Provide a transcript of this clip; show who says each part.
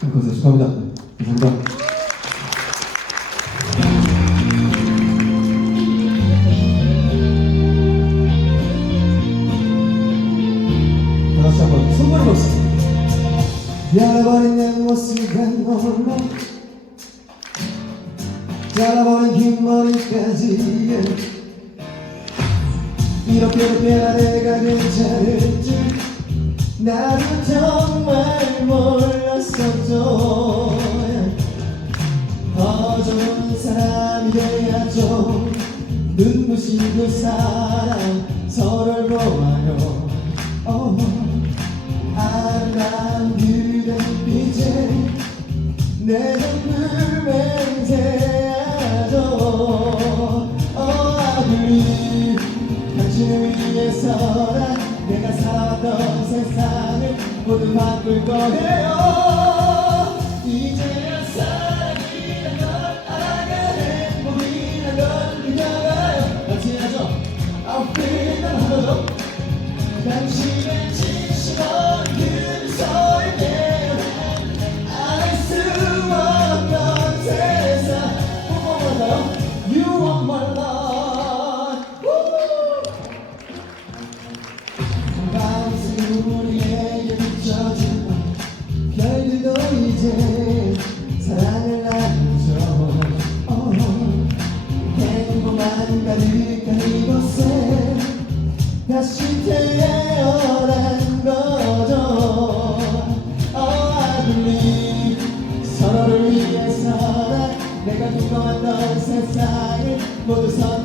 Speaker 1: 감사합니다. 축하합니다. 감사합니다. 다 같이 한번 손을 보시죠.
Speaker 2: 열어버린 내 모습에 놀라 잘라버린 긴 머리까지 이렇게 변한 내가 괜찮을지 나도 사람이 돼야죠. 눈부신 그 사람 서로를 보아요. 어. 아름다운 그대 빛에 내 눈물 맹세하죠. 어 아들이 당신을 위해서라 내가 살았던 세상을 모두 바꿀 거예요. 이제야 사랑 위해서라 내가 꿈꿔왔던 세상을 모두 선물할게요